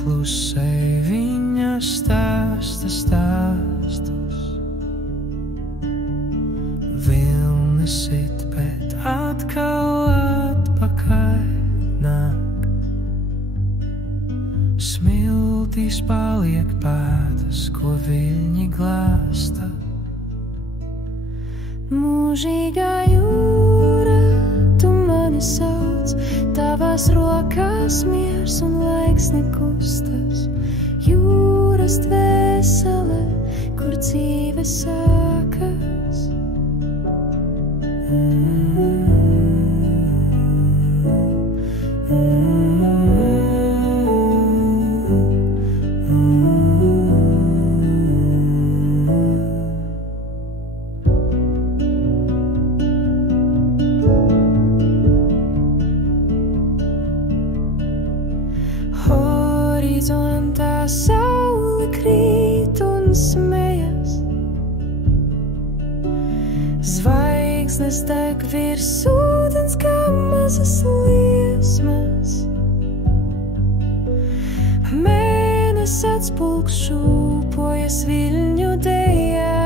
klusēji viņa stāsta stāstus. Vilni sit, bet atkal atpakaļ nāk. Smiltīs paliek pēdas, ko viļņi glāsta. Mūžīgā jūra, tu mani sauc, tavās rokās miers un laiks nekustas. Jūras dvēsele, kur dzīve sākas. Horizontā saule krīt un smejas. Zvaigznes deg virs ūdens kā mazas liesmas. Mēnesis atspulgs šūpojas viļņu dejās.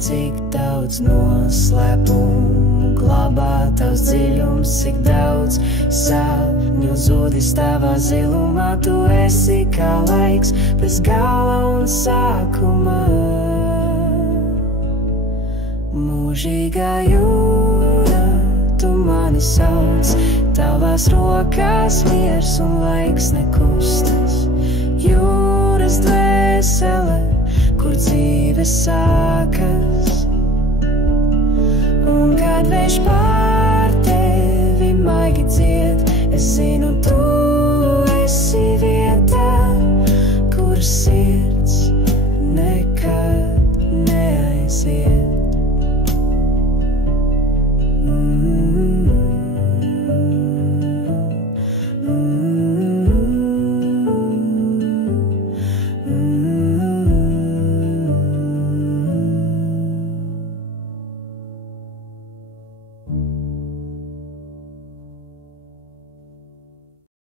Cik daudz noslēpumu glabā tavs dziļums, cik daudz sapņu zudis tavā zilumā. Tu esi kā laiks bez gala un sākuma. Mūžīgā jūra, tu mani sauc, tavās rokās miers un laiks nekustas. Jūras dvēsele, kur dzīve sākas. Un kad vējš pār tevi maigi dzied, es zinu,